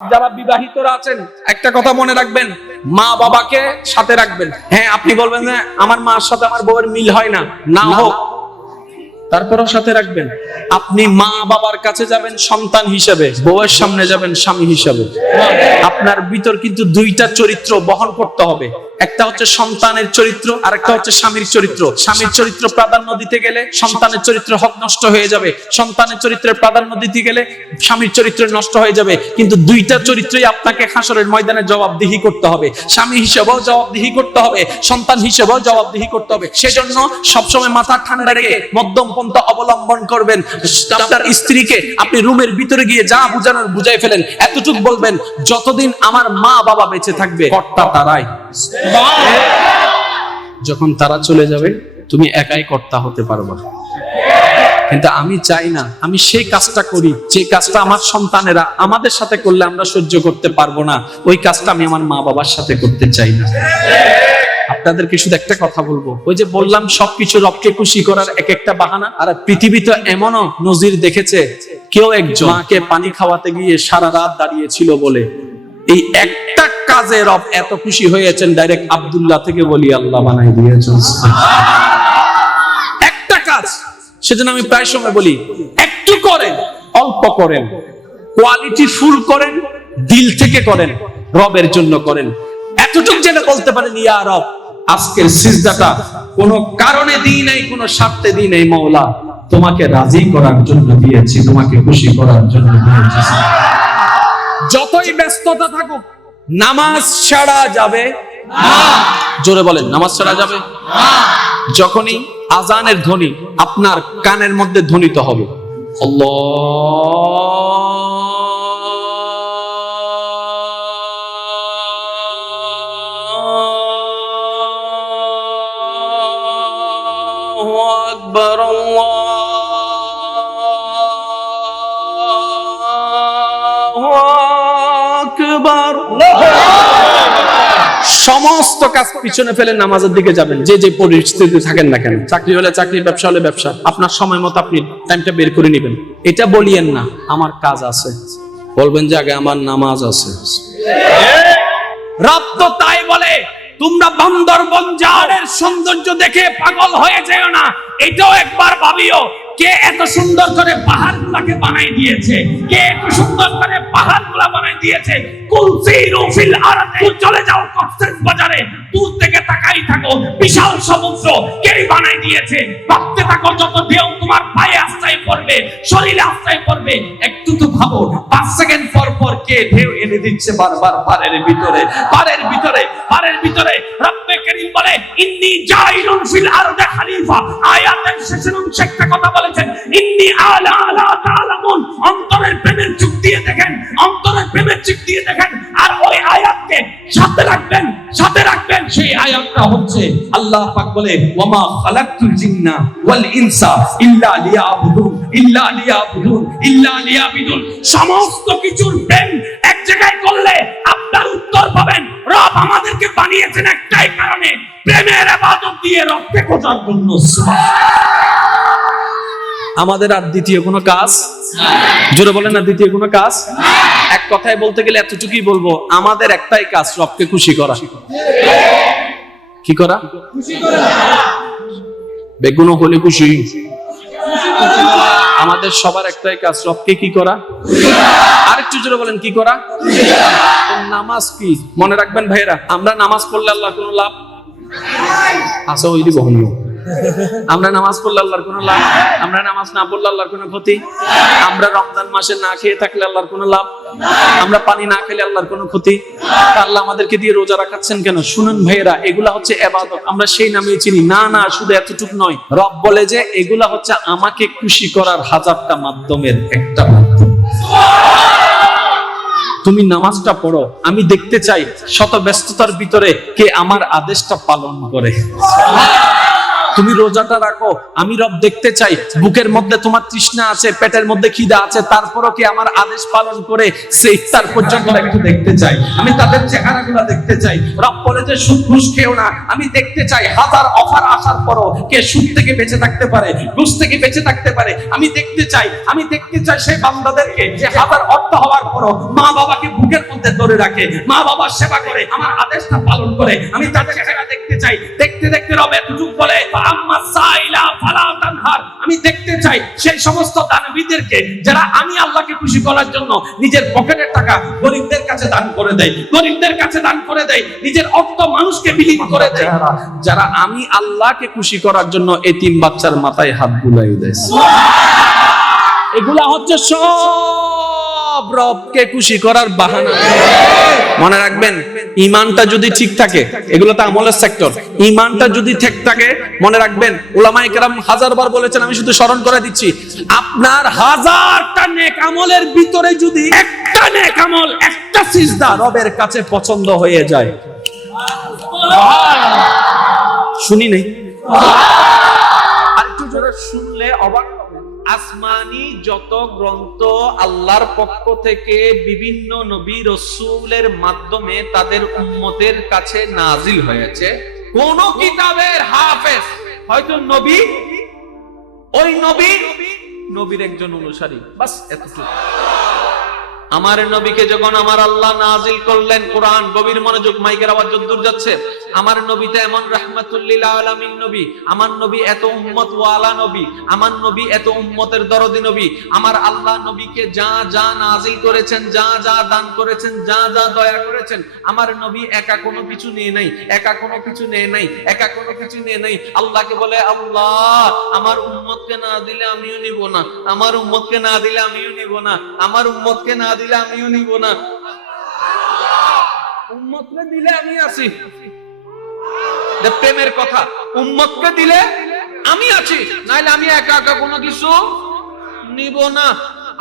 যারা বিবাহিতরা আছেন একটা কথা মনে রাখবেন, মা বাবাকে সাথে রাখবেন। হ্যাঁ, আপনি বলবেন যে আমার মার সাথে আমার বউয়ের মিল হয় না, না হোক, তারপরেও সাথে রাখবেন। আপনি মা বাবার কাছে যাবেন সন্তান হিসেবে, বউয়ের সামনে যাবেন স্বামী হিসেবে। আপনার ভিতর কিন্তু দুইটা চরিত্র বহন করতে হবে, একটা হচ্ছে সন্তানের চরিত্র আর একটা হচ্ছে স্বামীর চরিত্র। স্বামীর চরিত্র প্রাধান্য দিতে গেলে সন্তানের চরিত্র হক নষ্ট হয়ে যাবে, সন্তানের চরিত্রের প্রাধান্য দিতে গেলে স্বামীর চরিত্র নষ্ট হয়ে যাবে। কিন্তু দুইটা চরিত্রই আপনাকে হাসরের ময়দানে জবাবদিহি করতে হবে। স্বামী হিসেবেও জবাবদিহি করতে হবে, সন্তান হিসেবেও জবাবদিহি করতে হবে। সেজন্য সবসময় মাথা ঠান্ডা রেখে মধ্যম পন্থা অবলম্বন করবেন। আপনার স্ত্রীকে আপনি রুমের ভিতরে গিয়ে যা বুঝানোর বুঝাই ফেলেন, এতটুকু বলবেন, যতদিন আমার মা বাবা বেঁচে থাকবে কর্তা তারাই। যখন তারা চলে যাবে তুমি একাই কর্তা হতে পারবা। কিন্তু আমি চাই না আমি সেই কাজটা করি যে কাজটা আমার সন্তানেরা আমাদের সাথে করলে আমরা সহ্য করতে পারবো না, ওই কাজটা আমি আমার মা বাবার সাথে করতে চাই না। আপনাদেরকে শুধু একটা কথা বলবো, ওই যে বললাম সবকিছু রবকে খুশি করার এক একটা বাহানা। আর পৃথিবী তো এমনও নজির দেখেছে, কেউ একজন মাকে পানি খাওয়াতে গিয়ে সারা রাত দাঁড়িয়েছিল বলে এই একটা কাজে রব এত খুশি হয়েছেন, ডাইরেক্ট আব্দুল্লাহ থেকে বলি আল্লাহ বানাই দিয়েছেন। একটা কাজ, সেজন্য আমি প্রায় সময় বলি, একটু করেন, অল্প করেন, কোয়ালিটি ফুল করেন, দিল থেকে করেন, রবের জন্য করেন। এতটুকু যেটা বলতে পারেন, ইয়া রব, আজকের সিজদাটা কোনো কারণে দিই নাই, কোনো স্বার্থে দিই নাই, মাওলা তোমাকে রাজি করার জন্য দিয়েছি, তোমাকে খুশি করার জন্য দিয়েছি। যতই ব্যস্ততা থাকুক নামাজ ছাড়া যাবে না। জোরে বলেন, নামাজ ছাড়া যাবে না। যখনই আজানের ধ্বনি আপনার কানের মধ্যে ধ্বনিত হবে, আল্লাহু আকবার, সমস্ত কাজ পিছনে ফেলে নামাজের দিকে যাবেন। যে যে পরিস্থিতি থাকেন না কেন, চাকরি হলে চাকরি, ব্যবসা হলে ব্যবসা, আপনার সময় মতো আপনি টাইমটা বের করে নেবেন। এটা বলিয়েন না আমার কাজ আছে, বলবেন যে আগে আমার নামাজ আছে। রব তো তাই বলে, তোমরা বান্দরবন জাহাজের সৌন্দর্য দেখে পাগল হয়ে যেও না, এটাও একবার ভাবিও, কে এত সুন্দর করে পাহাড়গুলোকে বানাই দিয়েছে, কে এত সুন্দর করে পাহাড়গুলো বানাই দিয়েছে। কুলসিরু ফিল আরদি, চলে যাও কক্সবাজারে, দূর থেকে তাকাই থাকো, বিশাল সমুদ্র কে বানাই দিয়েছে। ভাবতে থাকো, যত ঢেউ তোমার পায়ে আশ্রয় পড়বে, শরীরে আশ্রয় পড়বে, একটু তো ভাবো 5 সেকেন্ড পর পর কে ঢেউ এনে দিচ্ছে বারবার পারের ভিতরে, পারের ভিতরে, পারের ভিতরে। রব্বে করিম বলে, ইন্নী জাইলুন ফিল আরদি খলিফা। আয়াতের শেষের অংশে একটা কথা বলেছেন, ইন্নী আলা তাআলামুন। অন্তরের প্রেমের চোখ দিয়ে দেখেন, অন্তরের প্রেমের চোখ দিয়ে দেখেন। আর ওই আয়াতকে সাথে রাখবেন, সাথে রাখবেন। সেই আয়াতটা হচ্ছে আল্লাহ পাক বলে, ওয়ামা খালাকতুল জিন্না ওয়াল ইনসা ইল্লা লিয়াবুদুন, ইল্লা লিয়াবুদুন, ইল্লা লিয়াবুদুন। সমস্ত কিছুর প্রেম এক জায়গায় করলে আপনার উত্তর পাবেন। রব আমাদেরকে বানিয়েছেন একটাই কারণে, প্রেমের ইবাদত দিয়ে রবকে খোঁজার জন্য। আমাদের আর দ্বিতীয় কোনো কাজ, জোরে বলেন না, দ্বিতীয় কোনো কাজ। এক কথায় বলতে গেলে এতটুকুই বলবো, আমাদের একটাই কাজ, রবকে খুশি করা। কি করা? বেগুনও হলে খুশি। আমাদের সবার একটাই কাজ, রবকে কি করা? আরেকটু জোরে বলেন, কি করা? নামাজ কি মনে রাখবেন ভাইরা, আমরা নামাজ পড়লে আল্লাহর কোনো লাভ আছে? ওইদি বহন। আমরা নামাজ পড়লে আল্লাহর কোনো লাভ, আমরা নামাজ না পড়লে আল্লাহর কোনো ক্ষতি, আমরা রমজান মাসে না খেয়ে থাকলে আল্লাহর কোনো লাভ, আমরা পানি না খেলে আল্লাহর কোনো ক্ষতি। আল্লাহ আমাদেরকে দিয়ে রোজা রাখাচ্ছেন কেন? শুনুন ভাইয়েরা, এগুলা হচ্ছে ইবাদত, আমরা সেই নামেই চিনি না। না, শুধু এতটুকু নয়, রব বলে যে এগুলা হচ্ছে আমাকে খুশি করার হাজারটা মাধ্যমের একটা মাধ্যম। তুমি নামাজটা পড়ো, আমি দেখতে চাই শত ব্যস্ততার ভিতরে কে আমার আদেশটা পালন করে। তুমি রোজাটা রাখো, আমি রব দেখতে চাই বুকের মধ্যে তোমার তৃষ্ণা আছে, পেটের মধ্যে খিদা আছে, তারপরও কি আমার আদেশ পালন করে সেই ইফতার পর্যন্ত একটু দেখতে চাই, আমি তাদের চেহারাগুলো দেখতে চাই। রব বলে যে সুদ ঘুষ খেও না, আমি দেখতে চাই হাজার অফার আসার পরও কে সুদ থেকে বেঁচে থাকতে পারে, ঘুষ থেকে বেঁচে থাকতে পারে। আমি দেখতে চাই সেই বান্দাদেরকে যে হাজার অর্থ হওয়ার পরও মা বাবাকে বুকের মধ্যে ধরে রাখে, মা বাবার সেবা করে, আমার আদেশটা পালন করে। আমি তাদের চেহারা দেখতে চাই। দেখতে দেখতে রব এতটুকু বলে আম্মা সাইলা ফালা তানহার, আমি দেখতে চাই সেই সমস্ত দানবীদেরকে যারা আমি আল্লাহকে খুশি করার জন্য নিজের পকেটের টাকা গরিবদের কাছে দান করে দেয়, গরিবদের কাছে দান করে দেয়, নিজের অর্থ মানুষকে বিলীন করে দেয়, যারা আমি আল্লাহকে খুশি করার জন্য এতিম বাচ্চার মাথায় হাত বুলাই দেয়। এগুলা হচ্ছে সব রবকে খুশি করার বাহানা। মনে রাখবেন, ঈমানটা যদি ঠিক থাকে, এগুলো তো আমলের সেক্টর, ঈমানটা যদি ঠিক থাকে, মনে রাখবেন উলামায়ে কেরাম হাজারবার বলেছেন, আমি শুধু স্মরণ করে দিচ্ছি, আপনার হাজারটা নেক আমলের ভিতরে যদি একটা নেক আমল, একটা সিজদা রবের কাছে পছন্দ হয়ে যায়, শুনি নাই আরেকটু জোরে শুনলে অবাক হবেন, আসমানি যত গ্রন্থ আল্লাহর পক্ষ থেকে বিভিন্ন নবী রাসূলের মাধ্যমে তাদের উম্মতের কাছে নাজিল হয়েছে, কোন কিতাবের হাফেজ হয়তো নবী, ওই নবীর একজন অনুসারী, বাস এতটুকু। আমার নবীকে যখন আমার আল্লাহ নাজিল করলেন কোরআন, গভীর মনোযোগ, মাইকের আওয়াজ যদ্দূর যাচ্ছে, আমার নবীটা এমন রাহমাতুল লিল আলামিন নবী, আমার নবী এত উম্মত ওয়ালা নবী, আমার নবী এত উম্মতের দরদি নবী। আমার আল্লাহ নবীকে যা যা নাজিল করেছেন, যা যা দান করেছেন, যা যা দয়া করেছেন, আমার নবী একা কোনো কিছু নিয়ে নাই, একা কোনো কিছু নিয়ে নাই, একা কোনো কিছু নিয়ে নাই। আল্লাহকে বলে, আল্লাহ আমার উম্মতকে না দিলে আমিও নিব না, আমার উম্মতকে না দিলে আমিও নিব না, আমার উম্মতকে না দিলে আমিও নিব না, উম্মতকে দিলে আমি আছি। প্রেমের কথা, উম্মতকে দিলে আমি আছি, নাইলে আমি একা একা কোনো কিছু নিব না।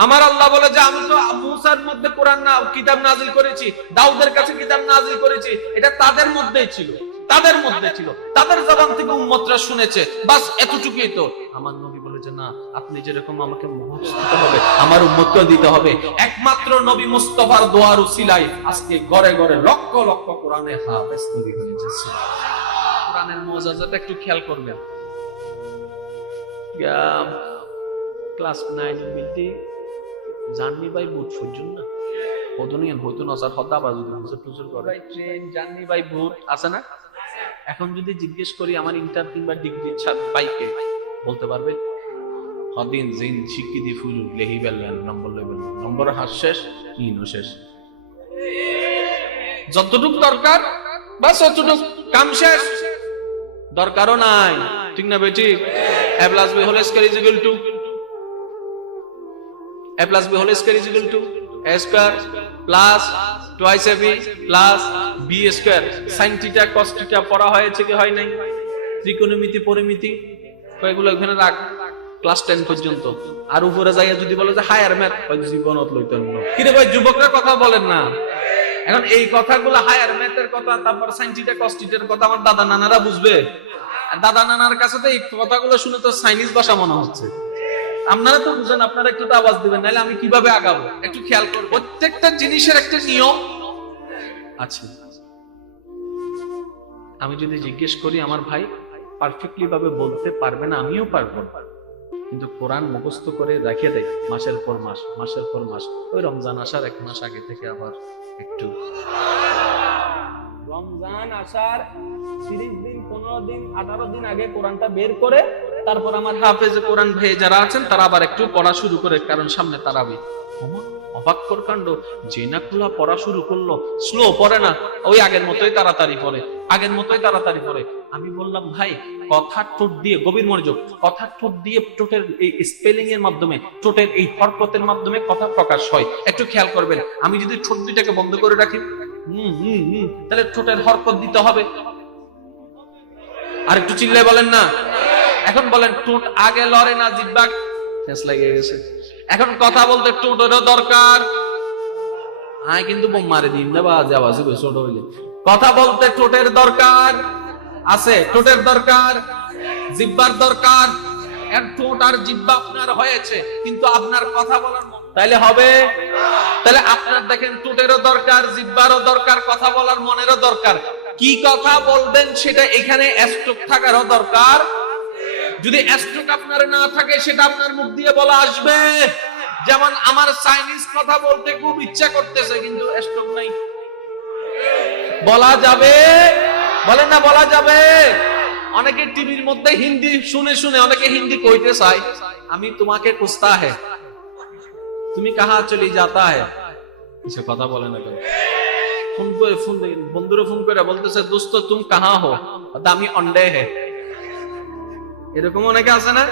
আমার আল্লাহ বলে যে আমি তো মুসার মধ্যে কোরআন না কিতাব নাজিল করেছি, দাউদের কাছে কিতাব নাজিল করেছি, এটা তাদের মধ্যেই ছিল, তাদের মধ্যে ছিল, তাদের জবান থেকে উম্মতরা শুনেছে, বাস এতটুকুই তো। আমার নবী বলে যে না, আপনি যেরকম আমাকে মুহূর্ত দিতে হবে, আমার উম্মতকে দিতে হবে। একমাত্র নবী মুস্তাফার দোয়ার উসিলায় আজকে ঘরে ঘরে লক্ষ লক্ষ কোরআনে হাফেজ তৈরি হয়ে যাচ্ছে। কোরআনের মুআজিজাটা একটু খেয়াল করবেন। ক্লাস 9 বিলটি জার্নি বাই বুট সজ্জন না ওদনিয়ান হইতো না স্যার, হদা বাজু হুজুর টুজুর করে ট্রেন জার্নি বাই বুট আছে না? এখন যদি জিজ্ঞেস করি আমার ইন্টার কিংবা ডিগ্রি বাইকে, বলতে পারবে হদিন জিন শিকি দি ফুল লেহি বেললেন নম্বর লেবেল, নম্বর হাস শেষ, ইনো শেষ, যতটুক দরকার বাস ততটুক, কাম শেষ, দরকারও নাই, ঠিক না বেটি? a plus b whole square is equal to a plus b whole square is equal to a square plus twice ab plus b square sin theta cos theta পড়া হয়েছে কি হয় নাই? ত্রিকোণমিতি পরিমিতি কয়গুলো এখানে রাখ, ক্লাস 10 পর্যন্ত। আর উপরে যাইয়া যদি বলে যে হায়ার ম্যাথ, ওই জীবনত লইতেন না। কি রে ভাই, যুবকরা কথা বলেন না। এখন এই কথাগুলো হায়ার ম্যাথের কথা, তারপর sin theta cos theta এর কথা আমার দাদা নানারা বুঝবে? দাদা নানার কাছে তো এই কথাগুলো শুনে তো চাইনিজ ভাষা মনে হচ্ছে। আপনারা তো বুঝেন, আপনারা একটু তো আওয়াজ দিবেন, নাহলে আমি কিভাবে আগাবো? একটু খেয়াল করব, প্রত্যেকটা জিনিসের একটা নিয়ম আছে। আমি যদি জিজ্ঞেস করি আমার ভাই পারফেক্টলি ভাবে বলতে পারবে না, আমিও পারবো না, কিন্তু কোরআন মুখস্থ করে রেখে দেয় মাসের পর মাস, মাসের পর মাস। ওই রমজান আসার 1 মাস আগে থেকে আবার একটু, রমজান আসার 30 দিন 15 দিন 18 দিন আগে কোরআনটা বের করে তারপর আমার হাফেজে কোরআন ভাই যারা আছেন তারা আবার একটু পড়া শুরু করে, কারণ সামনে তারাবি। অবাক কাণ্ড, যে না খোলা পড়া শুরু করলো, স্লো পড়ে না, ওই আগের মতোই তাড়াতাড়ি পড়ে, আগের মতোই তাড়াতাড়ি পড়ে। আমি বললাম ভাই কথা ঠোঁট দিয়ে, গভীর মনোযোগ, কথা ঠোঁট দিয়ে ঠোঁটের এই স্পেলিং এর মাধ্যমে, ঠোঁটের এই হরকতের মাধ্যমে কথা প্রকাশ হয়, একটু খেয়াল করবেন। আমি যদি ঠোঁট দুইটাকে বন্ধ করে রাখি, তাহলে ঠোঁটের হরকত দিতে হবে। আর একটু চিল্লায় বলেন না। এখন বলেন ঠোঁট আগে লড়ে না, জিহ্বা ফেস লেগে গেছে। এখন কথা বলতে ঠোঁটেরও দরকার। আয় কিন্তু বোম মারে দিন না, বাজে আওয়াজ হবে ছোট হইলে। কথা বলতে ঠোঁটের দরকার আছে, ঠোঁটের দরকার। জিহ্বার দরকার। এর ঠোঁট আর জিহ্বা আপনার হয়েছে, কিন্তু আপনার কথা বলার মন তাইলে হবে? তাহলে আপনার দেখেন ঠোঁটেরও দরকার, জিহ্বারও দরকার, কথা বলার মনেরও দরকার। কি কথা বলবেন সেটা এখানে স্টক থাকারও দরকার। যদি স্টক আপনার না থাকে সেটা আপনার মুখ দিয়ে বলা আসবে। যেমন আমার চাইনিজ কথা বলতে খুব ইচ্ছা করতেছে, কিন্তু স্টক নাই। বলা যাবে? বলেন না বলা যাবে? অনেকে টিভির মধ্যে হিন্দি শুনে শুনে অনেকে হিন্দি কইতে চায়, আমি তোমাকে খুঁজতা হে, তুমি কাহা চলি যাতা হে, কিছু কথা বলে না কেন? ফোন করে বন্ধুরা ফোন করে বলতেছে, দোস্ত তুমি কাহা হো, আমি অন্ডে হে। এরকম অনেকে আছে না?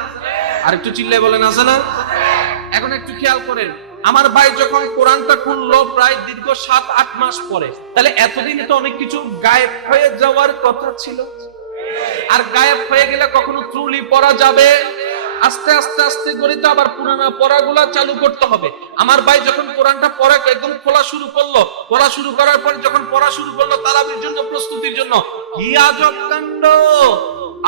আর একটু চিল্লাই বলেন আছে না? এখন একটু খেয়াল করেন, আমার ভাই যখন কোরআনটা খুললো প্রায় দীর্ঘ 7-8 মাস পরে, তাহলে এতদিনে তো অনেক কিছু গায়েব হয়ে যাওয়ার কথা ছিল। আর গায়েব হয়ে গেলে কখনো ট্রুলি পড়া যাবে? আস্তে আস্তে আস্তে করে তো আবার পুরানা পড়াগুলা চালু করতে হবে। আমার ভাই যখন কোরআনটা পড়া একদম খোলা শুরু করলো, পড়া শুরু করার পর যখন পড়া শুরু করলো তারাবির জন্য, প্রস্তুতির জন্য, কি আজব কাণ্ড!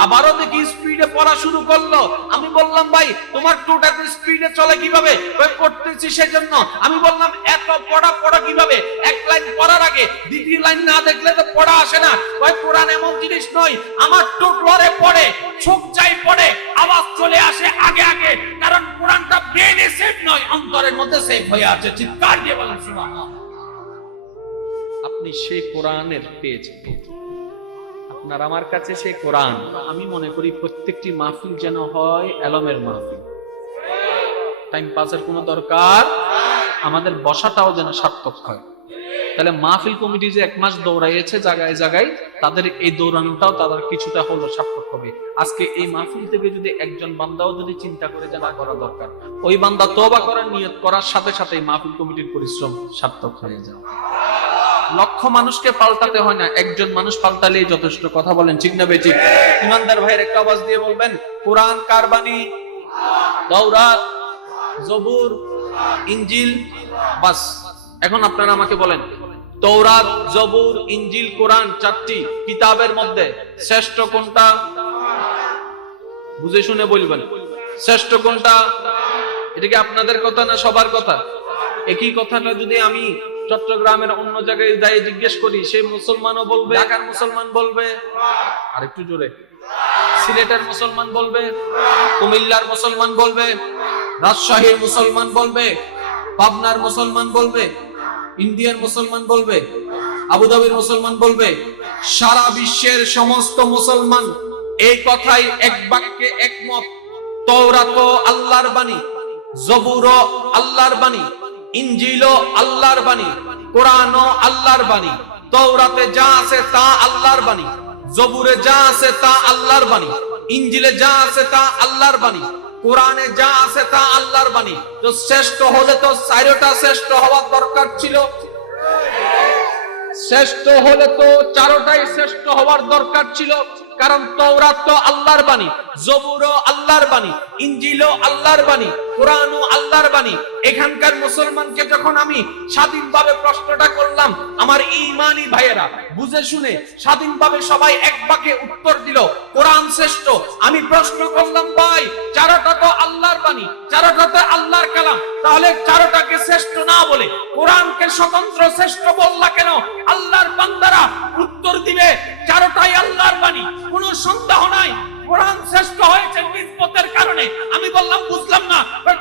আবারও দেখি স্পিডে পড়া শুরু করলো। আমি বললাম, ভাই তোমার টোটা স্পিডে চলে কিভাবে? পড়তেছি সেজন্য। আমি বললাম, এত পড়া কিভাবে? এক লাইন পড়ার আগে দ্বিতীয় লাইন না দেখলে তো পড়া আসে না। ভাই কোরআন এমন জিনিস নয়, আমার টোট লড়ে পড়ে, চোখ চাই পড়ে, আওয়াজ চলে আসে আগে আগে, কারণ কোরআনটা ব্রেনে সেভ নয়, অন্তরের মধ্যে সেভ হয়ে আছে। চিৎকার দিয়ে বলেন সুবহানাল্লাহ। আপনি সেই কোরআনের পেজ, আপনার আমার কাছে সেই কোরআন। আমি মনে করি প্রত্যেকটি মাহফিল যেন হয় এলমের মাহফিল, টাইম পাসের কোনো দরকার, আমাদের বসাটাও যেন সার্থক হয়। তাহলে মাহফিল কমিটি যে 1 মাস দৌড়াইছে জায়গায় জায়গায়, তাদের এই দৌড়ানোটাও তাদের কিছুটা হলো সার্থক হবে। আজকে এই মাহফিল থেকে যদি একজন বান্দাও যদি চিন্তা করে যে না করা দরকার, ওই বান্দা তওবা করার নিয়ত করার সাথে সাথে মাহফিল কমিটির পরিশ্রম সার্থক হয়ে যায়। লক্ষ মানুষকে পাল্টাতে হয় না, একজন মানুষ পাল্টালেই যথেষ্ট। কথা বলেন ঠিক না বেঠিক? ইমানদার ভাইয়ের একটা আওয়াজ দিয়ে বলবেন, কোরআন কার বাণী? তাওরাত, জবুর, ইনজিল, বাস। এখন আপনারা আমাকে বলেন, তাওরাত, জবুর, ইনজিল, কোরআন 4টি কিতাবের মধ্যে শ্রেষ্ঠ কোনটা? বুঝে শুনে বলবেন, শ্রেষ্ঠ কোনটা? এটা কি আপনাদের কথা না সবার কথা? একই কথাটা যদি আমি চট্টগ্রামের অন্য জায়গায় যাই জিজ্ঞেস করি, সেই মুসলমানও বলবে, ঢাকার মুসলমান বলবে, আর একটু জোরে, সিলেটের মুসলমান বলবে, কুমিল্লার মুসলমান বলবে, রাজশাহীর মুসলমান বলবে, পাবনার মুসলমান বলবে, ইন্ডিয়ার মুসলমান বলবে, আবুধাবির মুসলমান বলবে, সারা বিশ্বের সমস্ত মুসলমান এই কথাই এক বাক্যে একমত। তাওরাত আল্লাহর বাণী, জবুর আল্লাহর বাণী, ইনজিল আল্লাহর বাণী, কোরআন আল্লাহর বাণী। তাওরাতে যা আছে তা আল্লাহর বাণী, জবুরে যা আছে তা আল্লাহর বাণী, ইনজিলে যা আছে তা আল্লাহর বাণী, কোরআনে যা আছে তা আল্লাহর বাণী। তো শ্রেষ্ঠ হলে তো 4টা শ্রেষ্ঠ হওয়ার দরকার ছিল। শ্রেষ্ঠ হলে তো 4টাই শ্রেষ্ঠ হওয়ার দরকার ছিল, কারণ তাওরাত তো আল্লাহর বাণী, জবুর আল্লাহর বাণী, ইনজিল আল্লাহর বাণী, কোরআন আল্লাহর বাণী। এখানকার মুসলমানকে যখন আমি স্বাধীনভাবে প্রশ্নটা করলাম, আমার ঈমানি ভাইয়েরা বুঝে শুনে স্বাধীনভাবে সবাই এক বাক্যে উত্তর দিল, কোরআন শ্রেষ্ঠ। আমি প্রশ্ন করলাম, ভাই 4টা তো আল্লাহর বাণী, 4টা তো আল্লাহর কালাম, তাহলে 4টাকে শ্রেষ্ঠ না বলে কোরআনকে স্বতন্ত্র শ্রেষ্ঠ বললা কেন? আল্লাহর বান্দারা উত্তর দিবে, 4টাই আল্লাহর বাণী, কোনো সন্দেহ নাই, কোরআন শ্রেষ্ঠ হয়েছে নিসবতের কারণে। আমি বললাম, বুঝলাম না,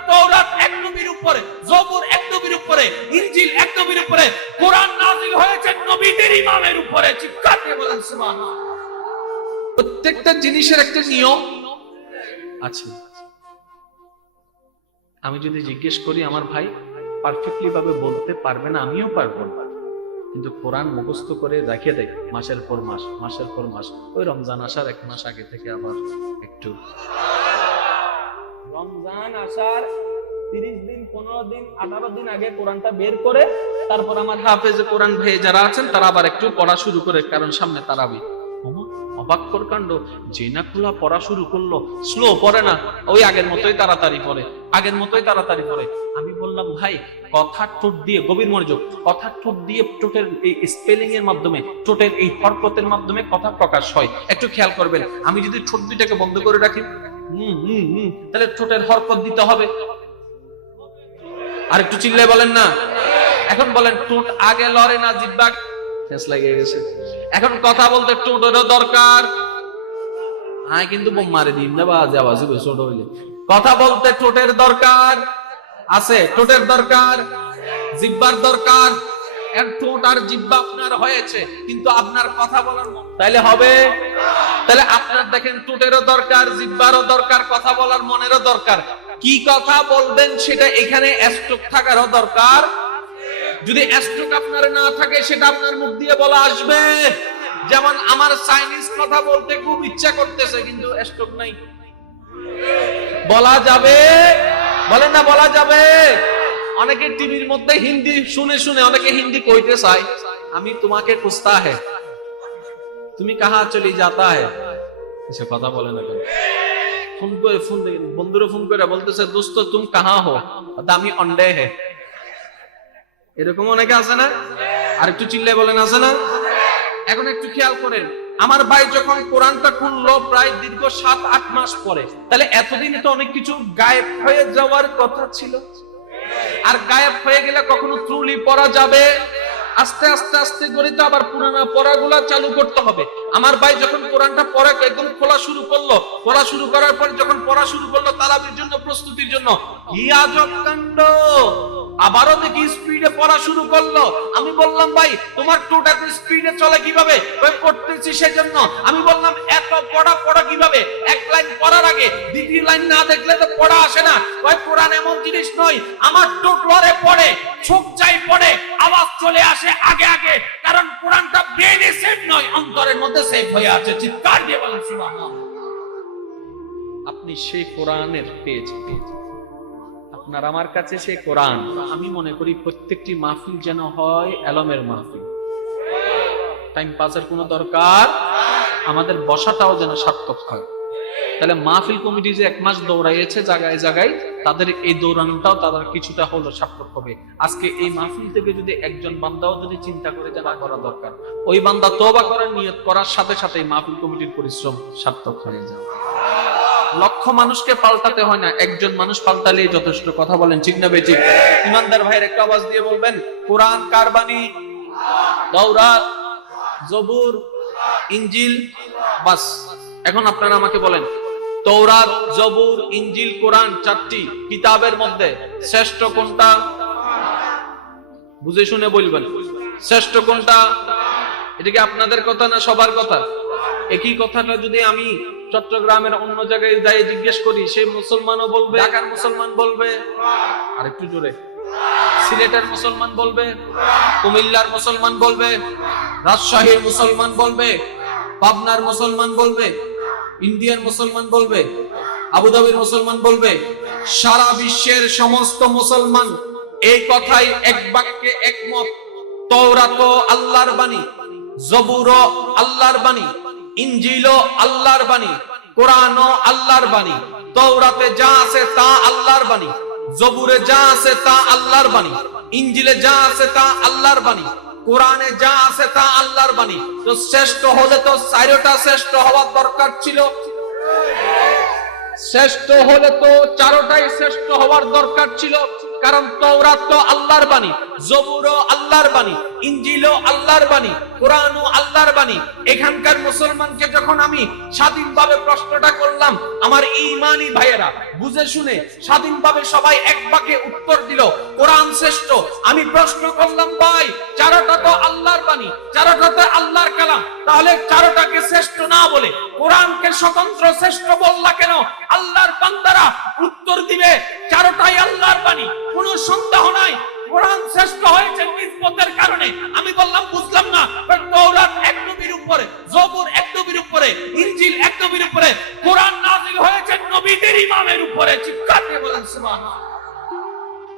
তাওরাত এক নবীর উপরে, জবুর এক নবীর উপরে, ইনজিল এক নবীর উপরে, কোরআন নাযিল হয়েছে নবীদের ইমামের উপরে। চিৎকার দিয়ে বলেন সুবহানাল্লাহ। প্রত্যেকটা জিনিসের একটা নিয়ম আছে। আমি যদি জিজ্ঞেস করি, আমার ভাই পারফেক্টলি ভাবে বলতে পারবে না, আমিও পারবো না, কিন্তু কোরআন মুখস্থ করে রেখে দেয় মাসের পর মাস, মাসের পর মাস। ওই রমজান আসার 1 মাস আগে থেকে আবার একটু, রমজান আসার 30 দিন, 15 দিন, 18 দিন আগে কোরআনটা বের করে তারপর আমার হাফেজে কোরআন ভাই যারা আছেন তারা আবার একটু পড়া শুরু করে, কারণ সামনে তারাবি। অবাক্যর কাণ্ড, যে না খোলা পড়া শুরু করলো, স্লো পড়ে না, ওই আগের মতোই তাড়াতাড়ি পড়ে। আমি বললাম ভাই, কথা ঠোঁট দিয়ে, গভীর মনোযোগ, কথা ঠোঁট দিয়ে ঠোঁটের এই স্পেলিং এর মাধ্যমে, ঠোঁটের এই হরকতের মাধ্যমে কথা প্রকাশ হয়, একটু খেয়াল করবেন। আমি যদি ঠোঁট দুইটাকে বন্ধ করে রাখি, তাহলে ঠোঁটের হরকত দিতে হবে। আর একটু চিল্লায় বলেন না। এখন বলেন, ঠোঁট আগে লড়ে না, জিহ্বা ঠেস লেগে গেছে। এখন কথা বলতে ঠোঁটেরও দরকার। হ্যাঁ, কিন্তু বোম মারে দিন না, বা আওয়াজ হবে ছোট হইলে। কথা বলতে ঠোঁটের দরকার আছে, ঠোঁটের দরকার, জিহ্বার দরকার। ঠোঁট আর জিহ্বা আপনার হয়েছে, কিন্তু আপনার কথা বলার তাইলে হবে। তাহলে আপনার দেখেন, ঠোঁটেরও দরকার, জিহ্বারও দরকার, কথা বলার মনেরও দরকার। কি কথা বলবেন সেটা এখানে স্টক থাকারও দরকার। যদি স্টক আপনার না থাকে, সেটা আপনার মুখ দিয়ে বলা আসবে। যেমন আমার চাইনিজ কথা বলতে খুব ইচ্ছা করতেছে, কিন্তু স্টক নাই। বলা যাবে, বলেন না বলা যাবে। অনেকে টিভির মধ্যে হিন্দি শুনে শুনে অনেকে হিন্দি কইতে চায়। আমি তোমাকে খুঁজতা হে, তুমি কাহা চলি যাতা হে, সে কথা বলে না কেন। বন্ধুরা ফোন করে বলতেছে, দোস্ত তুম কাহা হো, আমি অন্ডে হে। এরকম অনেকে আছে না? আর একটু চিল্লায় বলেন, আছে না? এখন একটু খেয়াল করেন, আমার ভাই যখন কোরআনটা খুললো প্রায় দীর্ঘ 7-8 মাস পরে, তাহলে এতদিনে তো অনেক কিছু গায়েব হয়ে যাওয়ার কথা ছিল। আর গায়েব হয়ে গেলে কখনো ট্রুলি পড়া যাবে? আস্তে আস্তে আস্তে করে তো আবার পুরানা পড়াগুলা চালু করতে হবে। আমার ভাই যখন কোরআনটা পড়া একদম খোলা শুরু করলো, পড়া শুরু করার পর যখন পড়া শুরু করলো তারাবির জন্য, প্রস্তুতির জন্য, কি আজব কাণ্ড! আবারও দেখি স্পিডে পড়া শুরু করলো। আমি বললাম, ভাই তোমার টোটা স্পিডে চলে কিভাবে? ওই পড়তেছি সেজন্য। আমি বললাম, এত পড়া কিভাবে? এক লাইন পড়ার আগে দ্বিতীয় লাইন না দেখলে তো পড়া আসে না। ওই কোরআন এমন জিনিস নয়, আমার টোট লড়ে পড়ে, চোখ চাই পড়ে, আওয়াজ চলে আসে আগে আগে। কারণ কোরআনটা ব্রেনে সেভ নয়, অন্তরের মধ্যে সেভ হয়ে আছে। চিৎকার দিয়ে বলেন সুবহানাল্লাহ। আপনি সেই কোরআনের পেয়েছেন, আপনার আমার কাছে সেই কোরআন। আমি মনে করি প্রত্যেকটি মাহফিল যেন হয় এলমের মাহফিল। টাইম পাসের কোনো দরকার, আমাদের বসাটাও যেন সার্থক হয়। তাহলে মাহফিল কমিটি যে 1 মাস দৌড়াইয়েছে জায়গায় জায়গায়, তাদের এই দৌড়ানোটাও তাদের কিছুটা হলো সার্থক হবে। আজকে এই মাহফিল থেকে যদি একজন বান্দাও যদি চিন্তা করে যে না করা দরকার, ওই বান্দা তওবা করার নিয়ত করার সাথে সাথে মাহফিল কমিটির পরিশ্রম সার্থক হয়ে যাবে। লক্ষ মানুষকে পাল্টাতে হয় না, একজন মানুষ পাল্টালেই যথেষ্ট। কথা বলেন ঠিক না বেঠিক? ইমানদার ভাইয়ের একটা আওয়াজ দিয়ে বলবেন, কোরআন কার বাণী? তাওরাত, জবুর, ইনজিল, বাস। এখন আপনারা আমাকে বলেন, তাওরাত, জবুর, ইনজিল, কোরআন, 4টি কিতাবের মধ্যে শ্রেষ্ঠ কোনটা? বুঝে শুনে বলবেন, শ্রেষ্ঠ কোনটা? এটা কি আপনাদের কথা না সবার কথা? একই কথাটা যদি আমি চট্টগ্রামের অন্য জায়গায় যাই জিজ্ঞেস করি, সেই মুসলমানও বলবে, ঢাকার মুসলমান বলবে, আরেকটু জোরে, সিলেটের মুসলমান বলবে, কুমিল্লার মুসলমান বলবে, রাজশাহীর মুসলমান বলবে, পাবনার মুসলমান বলবে, ইন্ডিয়ার মুসলমান বলবে, আবুধাবির মুসলমান বলবে। সারা বিশ্বের সমস্ত মুসলমান এই কথাই এক বাক্যে একমত, তাওরাত আল্লাহর বাণী, জবুর আল্লাহর বাণী, ইনজিল আল্লাহর বাণী, কোরআন আল্লাহর বাণী। তাওরাতে যা আছে তা আল্লাহর বাণী, জবুরে যা আছে তা আল্লাহর বাণী, ইনজিলে যা আছে তা আল্লাহর বাণী, কোরআনে যা আছে তা আল্লাহর বাণী। তো শ্রেষ্ঠ হলে তো 4টা শ্রেষ্ঠ হওয়ার দরকার ছিল। শ্রেষ্ঠ হলে তো 4টাই শ্রেষ্ঠ হওয়ার দরকার ছিল। কারণ তাওরাত তো আল্লাহর বাণী, জবুরও আল্লাহর বাণী, ইনজিলও আল্লাহর বাণী, কোরআনও আল্লাহর বাণী। এখানকার মুসলমানকে যখন আমি স্বাধীনভাবে প্রশ্নটা করলাম, আমার ঈমানি ভাইয়েরা বুঝে শুনে স্বাধীনভাবে সবাই এক বাক্যে উত্তর দিল, কোরআন শ্রেষ্ঠ। আমি প্রশ্ন করলাম, ভাই 4টা তো আল্লাহর বাণী, 4টা তো আল্লাহর কালাম, তাহলে 4টাকে শ্রেষ্ঠ না বলে কোরআনকে স্বতন্ত্র শ্রেষ্ঠ বললা কেন? আল্লাহর বান্দারা উত্তর দিবে, 4টাই আল্লাহর বাণী, কোনো সন্দেহ নাই। কোরআন শ্রেষ্ঠ হয়েছে নিসবতের কারণে। আমি বললাম, বুঝলাম না। তাওরাত এক নবীর উপরে, জবুর এক নবীর উপরে, ইনজিল এক নবীর উপরে, কোরআন নাযিল হয়েছে নবীদের ইমামের উপরে। চিৎকার দিয়ে বলেন সুবহানাল্লাহ।